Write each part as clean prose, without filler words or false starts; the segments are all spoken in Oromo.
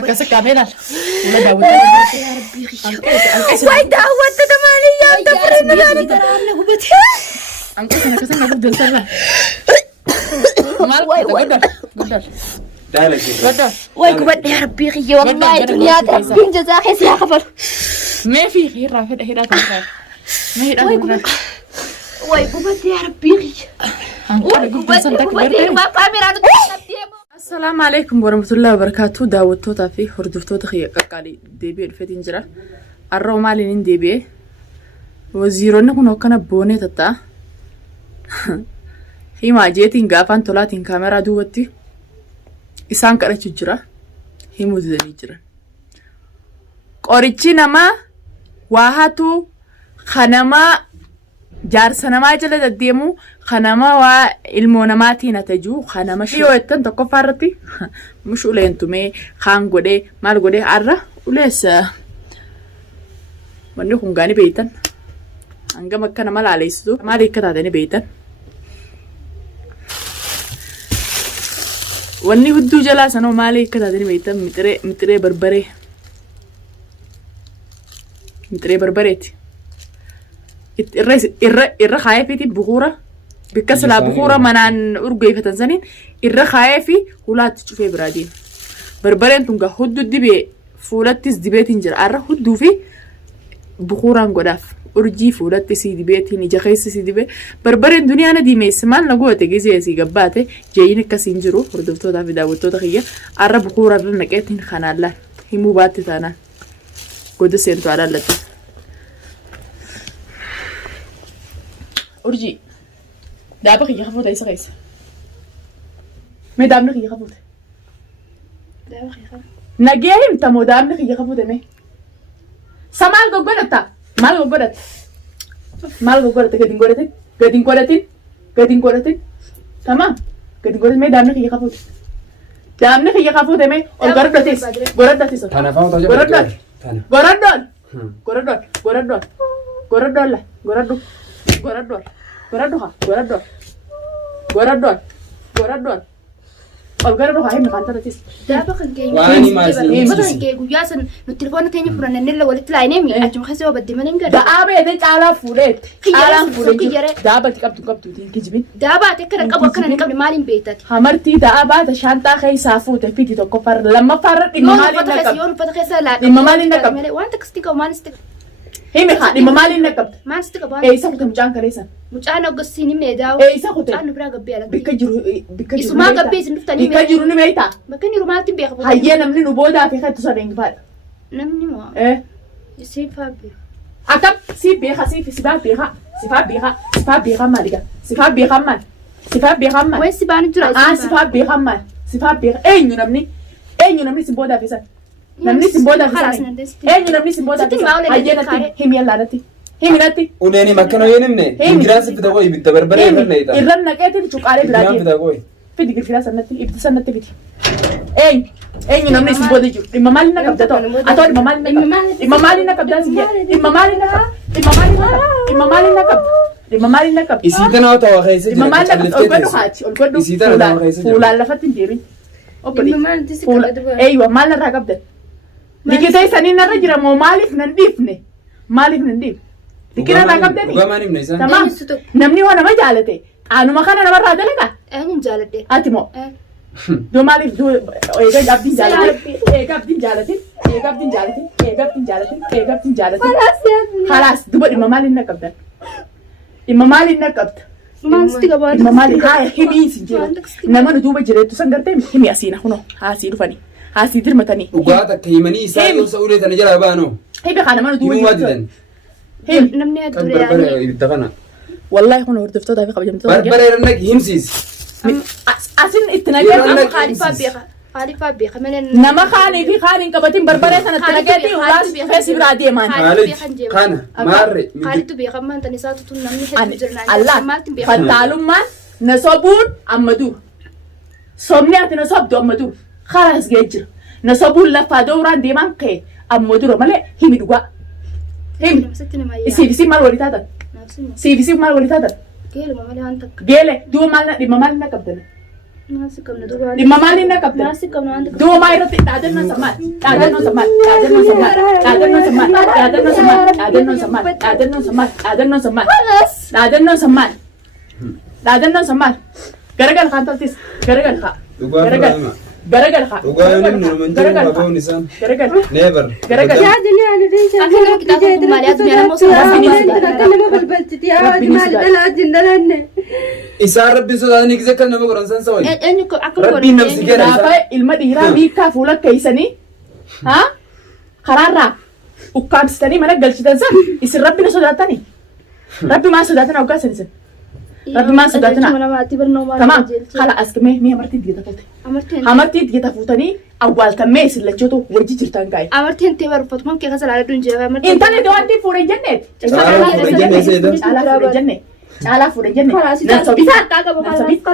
كاسة كاملة لا داود يا ربي واي دعوت تمالي يا تفرنا لا ترى هبت أنكس أنا كاسة نقول دلتلا مال قدر واي كبد يا ربي يا والله دنيا ربي جزاك يا خبر ما في خير رافد هيدا كمان ما هيدا واي كبد يا ربي واي كبد ما كاميرا السلام عليكم ورحمة الله وبركاته داوتوتا في هردفتوتا خي قالي ديبي الفتين جرا الرو مالي نين ديبي وزيرون كنو كنا بوني تتا هي ما جيتين غافان تولاتين كاميرا دوتي isaan kadhachu jira himudanii jira qorichi nama waa hatu kanama jaarsa namaa jala deddeemu kanama waa ilmoo namaatiin atajuu kanama shiyoo ettan tokko farratti mush uleentume kaan godhe maal godhe arra uleessa wanni kun gaani beeytan hangam akka nama laaleessitu maal akka taatanii beeytan wanni hudduu jalaa sanoo maali akka taatanii beeytan mixiree barbareeti irra kaayee fi bukuura bikka silaa bukuura manaan urgeeffatan saniin irra kaayee fi hulaatti cufee biraa deema barbareen tun gaa hudduu dibee fuulattis dibeetiin jira arra hudduu fi bukuuraan godhaaf urjii fuulatti si dibeetiin ija keessa si dibee barbareen duniyaa na diimeesse maal na goote gisee si gabbaate jeeyin akkasiin jiru hordoftootaa fi daawwattoota kiyya arra bukuura irra naqeetiin kanaallaan himuu baatte taanaan goda seentu alaallatte urjii daaba kiyya kafuuta isa keessa mee daabni kiyya kafuute nagee himtamoo daabni kiyya kafuute mee samaal goggodhatta maal goggodhatte gadin godhatin tamam gadin godhatin mee daabni kiyya kafuute mee ol goradhatis goraddoon ol gara haa himi kantatis daaba kan keenya Waani maasii bakan kee guyyaa san nu telefoona teenya furannee walitti laayinee mi achuma keessa yoo badde malee hin galu da'aa beete caalaa fuuleetti caalaan fuulee daabati qabdu kijibin daabaate akkana qabu akkana hin qabne maaliin beektati hamartii da'aa baata shaantaa keessaa fuute fiti tokko farra lammaffaarra dhimma maaliin naqabdu yoo uffata keessa laadhe dhimma maaliin naqabdu waan takkasti qabu maalis tika himi haa dhimma maaliin naqabdu maalis tika baa isa kute mucaan kaleessan mucaan oggosiin himne daawu isa kute mucaan nu biraa gabbee ala bikka jiru isumaa gabbee isin dhuftanii bikka jiru ni beeytaa bakka inni rumaaltiin beeka hayyee namni nu boodaa fi kattu sadeen gifaadha namni moo isii faabbee akam si beeka sifaa beeka maaliga sifaa beeka maal way si baanu jira sifaa beeka maal sifaa beeka eenyu namni si boodaa fi san namni si boodaa fi san eenyu namni si boodaa fi san hayyee natti himi yallaadatti himi natti uleeni makkana yeenimne ingiraasi fida qoy bitta barbare irranneeta irran naqeetiin cuqaalee biraa fida qoy fidi girgiraa sanatti ibti sanatti fidi eenyu namni si booda jiru dhimma maaliin na qabda ta'u atoo dhimma maaliin na qabdaa si jedhe dhimma maaliin na qabda isii tanaa ta'u keessa dhimma maaliin na qabda ol godhu haati ol godhu fuulaan lafatti hin deemin eeywa maal narraa qabdan liqitee sanii narra jira moo maaliif nan dhiifne liqina irraa qabdani dhugamaan himne isaan tamam namni hoo nama jaalate qaanuma kana namarraa dalagaa eenyuun jaaladhe ati moo do maaliif do eega abdiin jaalatin khalaas duba dhimma maaliin na qabda maalis tika baa dhimma maaliin haa himii sin jira nama nu duuba jireettu san gartee himi asiina kuno haasii dhufanii haasii dirmatanii dhugaa takka himanii isaa yoo isa ulee tana jalaa baanu himi kaa nama nu duuba himuu jireettu waadidan namni kan adduree barbare ibidda kana wallahi kuno hordoftootaa fi kabajamtoota barbare irra himsiis asin itti nagee Khalifaa beeka malee nama kaanii fi kaaniin qabatin barbaree sanatti nageetii ulaas feesi biraa deemaan kana maarre Khalitu beeka maanta isaatu tun namni hedduu jirnaan Allah maaltiin beeka fattaalummaan na sobuun amma dur somni ati na sobdu amma dur khalaas gee jira na sobuun lafaa dowraan deemaan ka'e amma dura malee himi dhugaa himi siifisi maal walii taatan geeluma malee waan takka geele duuba maal na dhimma maal na qabdana Dhimma maaliin na qabda? Duuba maa irratti dhaadannoo sammaan, dhaadannoo sammaan, dhaadannoo sammaan, dhaadannoo sammaan, dhaadannoo sammaan, dhaadannoo sammaan, dhaadannoo sammaan, dhaadannoo sammaan, dhaadannoo sammaan, dhaadannoo sammaan. Garagal kaan toltis, garagal kaa, garagal, garagal kaa. Dhugaa yoo namni nama hin jiru hafoon isaan. Garagal, Never. garagal. Yaa dunia ni deh. Aku nak kita tu malah dunia nama semua. Kita nama balbalti dia. Awak malah dalam jindalan ni. Isaan rabbi sodaatanii gisee kan nama godhan san sawai. Aku Rabbiin namsi jedha isaa. Gaafa ilma dhiiraa biikaa fuula keessanii karaarraa ukkaamsitanii mana galchitan san isin rabbi na sodaatanii. Rabbi maan sodaatan hoggaatan isin. Rabbi maan sodaatan. Tamam haala askimee mi'a amartii diigata fuute. Amartii diigata fuutanii awwaaltamee isin lachoota wajji jirtan gaa'e. Amartiin tee barbaadu man kee kasala aduun jeefa. Intalli wanti fuudhee jenneeti. Caalaa fuudhee jennee seetu. Caalaa fuudhee jennee. Caalaa fuudhee jennee. Nan sobiin.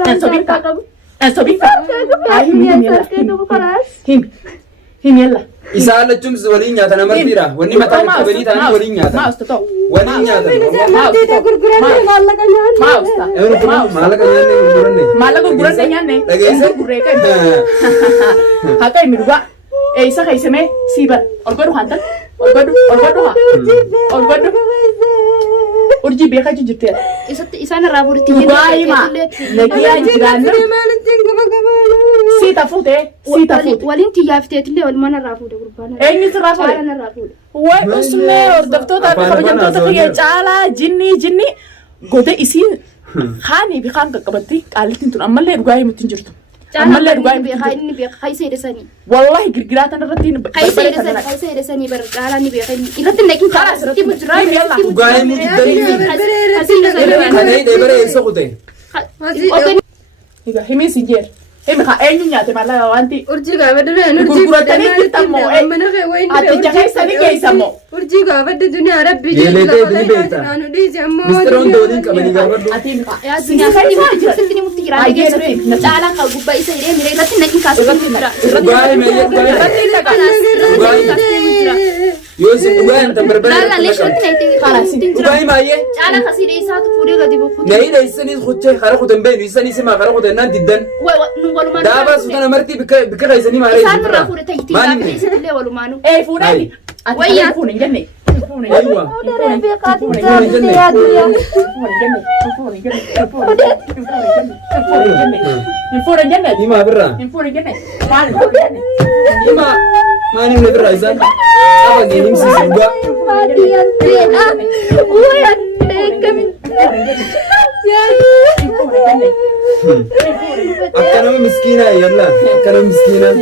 Nan sobiin. Nan sobiin. Himi yalla. Isaan lachuun waliin nyaatan amartiidha. Wanni mataa itti qabanii ta'anii waliin nyaatan. Waliin nyaatan. Maallaqa nyaanne gurguranne. Maallaqa gurguranne nyaanne. Dhageesse. Gurguree kan. Haqa himi dhugaa. Isa keessamee siibar. Ol godhu hantan. Ol godhu. Ol godhu haa. Ol godhu. Urjii beekaa jirteera. Isaan irraa burti. Dhugaa himaa. Nagiyaa jiraanna. Siita fuutee. Siita fuute. Waliin xiyyaafteetillee walumaan irraa fuudhe gurbaan. Eenyu sirraa fuudhe? Caalaan irraa fuudhe. Way usmee hordoftoota fi kabajamtoota kiyya caalaa jinni goda isiin haanii fi kaan qaqqabatti qaalittiin tun ammallee dhugaa himutti hin jirtu. Ammallee dhugaa himutti hin jirtu. Inni beeka haisa hidhasanii. Wallahi girgiraatan irratti Haisa hidhasanii bara caalaa ni beeka. Irratti naqin karaa irratti mujiraa. Dhugaa himuu diddanii. Kan hidhee bara eessa kute. Himii si jeer. Himi haa eenyu nyaate mallaqa wanti. Urjii gaafa dureen Gurguratanii jirtan moo ati jaheessanii geessan moo. urjii gaafa dunia rabbi Yeelee ta'e ni beekta. naanu dhiise ammoo Mistira hundi waliin qabanii gaafadhu. Ati Yaa dunia kan ima jirti ni mutti jiraa geessu. Caalaa kan gubbaa isa hidhee mire irratti naqin kaasuu jira. Dhugaa himee dhugaa yoo isin dhugaa hin tan Laala barbaade. leeshatti na itti Dhugaa himaayyee. caalaa kasii dheessaatu fuudhee gadi bukkute. Na hidha isanis kuchee kara kuten beenu isanis himaa kara kuten naan diddan. Walumaan Daabaa suutan amartii bikka keessanii maalee isaan irraa fuudhe ta'itti gaafa dheessitillee walumaanu. fuudhani. Ati Wayyaa. fuudhan hin jenne. Aywa. Fuudhan jenne. Himaa birraa. Fuudhan jenne. Maal fuudhan jenne. Himaa maaliif na birraa isaan qabanii himsiisu dhugaa. Akka nama miskiinaa yalla akka nama miskiinaa.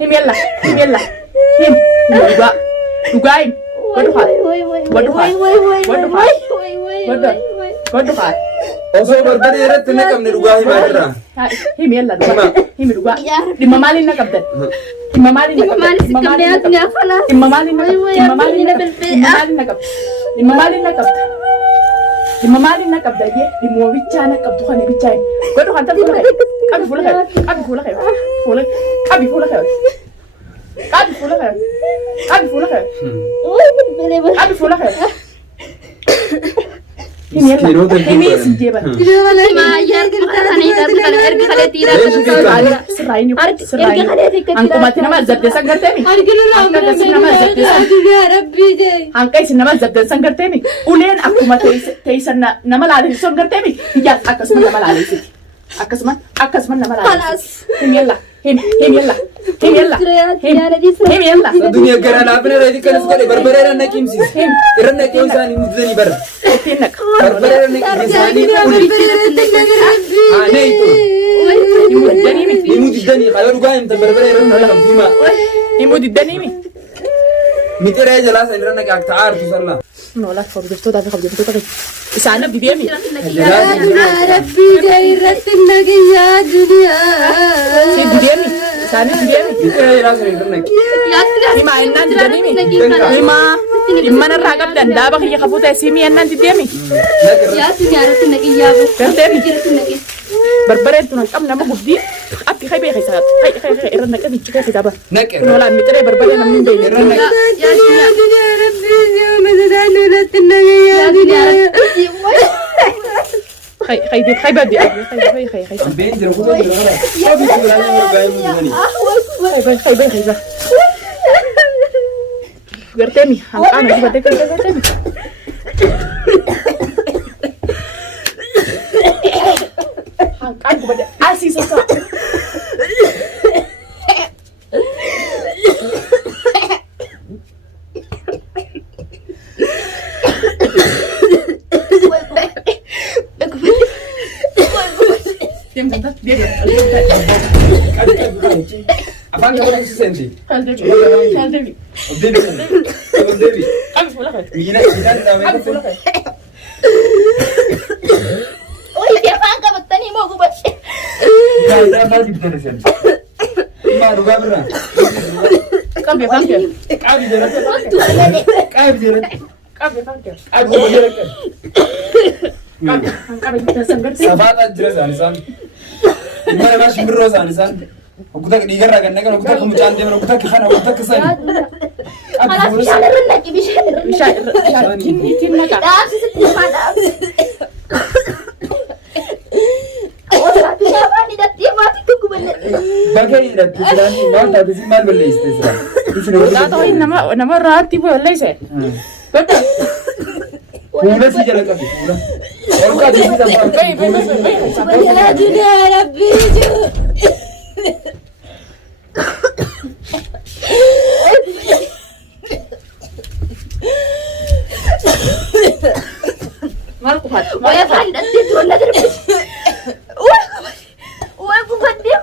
Him yalla. Him yalla. Him. Dhugaa. Dhugaa him. Godhu haa. Osoo barbadee irratti naqamne dhugaa himaa birraa. Himi yalla dhugaa. Himi dhugaa. Dhimma maaliin na qabdan? Dhimma maaliin na qabdan? Dhimma maaliin na qabdan? Dhimma maaliin na qabdan? Dhimma maaliin na qabdan? Dhimma maaliin na qabdan? Dhimma maaliin na qabda jee dhimma bichaa na qabdu kan bichaa hin. Godhu kan fuula kee. Qabi fuula kee. Qabi fuula kee. Fuula. Qabi fuula kee. Qabi fuula kee. Qabi fuula kee. Qabi fuula kee. Himi yalla. Himi si jeeban. Hanqumatti nama zabdeessan garteemi. Hanqa isin nama zabdeessan garteemi. Uleen akkuma teessan nama laalessan garteemi. Ijaan akkasuma nama laalessiti. Akkasuma nama laalessiti. Himi yalla. Himi yalla. Himi yalla. Himi yalla. Dunia gara laafina reeti kanas godhe barbaree irra naqimsiis. Irra naqee isaanii mudanii bara. Ittiin naqa. Barbaree irra naqee isaanii neeyitu. Himuu diddanii kaayoo dhugaa himtan barbaree irra naqamtu himaa. Himuu diddaniimi. Mixiree jalaa san irra naqee akka aartu sallaa. Nola kabajamtootaa fi kabajamtoota isaan abdi deemi. rabbi irratti nagayyaa duniyaa Abdi deemi. Isaan abdi deemi. Mixiree jalaa san irra naqee. Himaa ennaan diddaniimi. Himaa dhimma narraa qabdan daaba kiyya kafuuta siimii ennaan diddeemi. Garteemi. Barbareen tun hanqab nama guddi abbi kay beeka isaa irra naqee bichi kee kitaaba. Naqee. Nola mixiree barbaree namni hin beekne. Irra naqee. duniyaa rabbi irratti nagayyaa duniyaa خي بدي خي بين جرا كل جرا خلاص ما في ولا جاي من خي قرتني انا بدك قرتني aku pada asih sesak. Diam bentar, dia. Abang kamu masih senti? Devi. Devi. Abi pulang kan? Mina namanya Abi pulang kan? dia bangga betani mau gue baca. Dah apa di betul sen? Baru gabra. Kabe. Abi jalan. Abi jalan. Kabe. Abi jalan. Kabe kita sanggar sih. Sabata jelas anisan. Mana masih berrosa anisan. Aku tak digarra kan, aku tak kamu cantik, aku tak kehana, aku tak kesan. Malah bisa deren lagi bisa. Kin nak. Dah sih pada. Siapa nih dati mati tuh gue bener. Bagai dah tujuan mal dah besi mal beli istilahnya. Dah tahu ini nama rati boleh sih. Betul. Pula sih jalan kaki pula. Orang kaki sih sampai. يا دنيا ربي جو Malku hat. Wah kan dati tuh nak terus. Wah gue dia.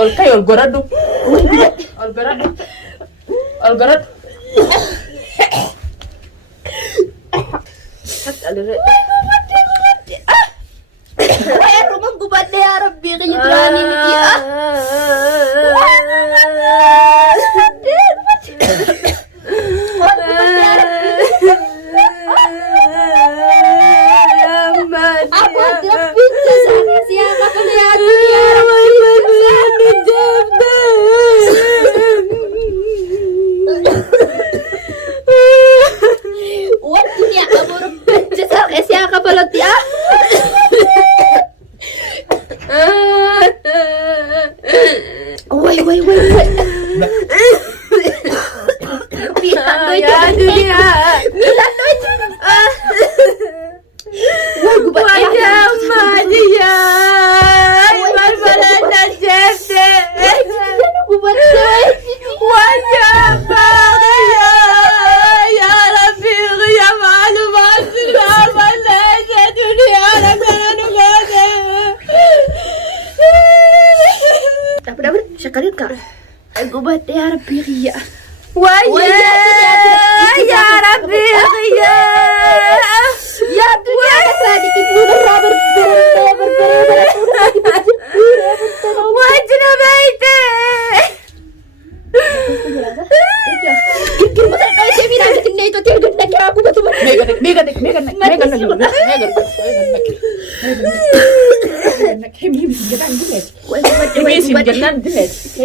Olkai olgorado. Wah rumah gue bade ya Rabbi kejudrani nih dia. Apa gapin sana siapa kalian ya waktu ni kamu jasa siapa kalau dia woi يا دنيا Syakarin kak. Gue bade ya Rabbi ya. يا ربي يا dunia tadi tidur rubber وجنا بيتي Ikir betul kalau saya bilang kena itu tidak nak aku betul. Mega.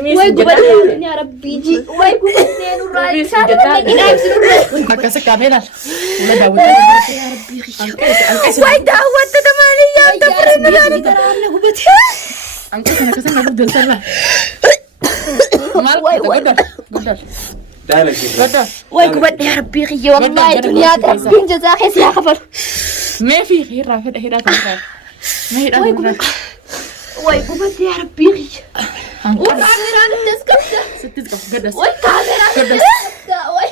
Woi gue bade dunia Rabbi ji. Woi gue bade nurai. Makasih kamera. Udah Dawud. وين دعوت تمانية تفرن Angkat sana betul salah. Mal godar. Dah lagi. Godar. Woi gue bade ya Rabbi ya wallahi dunia Rabbi jazak ya khabar. ما في هيرا كذا ما هي Woi gue bade ya Rabbi. Woi kamera ndas kata. ستة قدس Woi kamera ndas kata. Woi.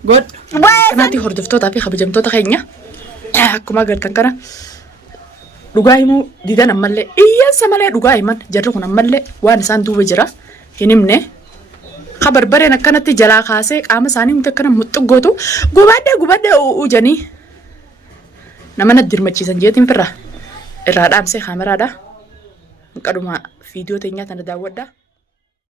God nanti hordoftoota fi kabajamtoota keenya akkuma agartan kana dhugaa himuu didan ammallee iyyansa malee dhugaa himan jarri kun ammallee waan isaan duuba jira hin himne kabarbareen akkanatti jalaa kaasee qaama isaanii hundi akkana muxxiggootu gubadde ujanii nama na dirmachiisan jeetiin firra irraa dhaamsee kaameraadha qaduma viidiyoo teenyaa tana daawwadhaa.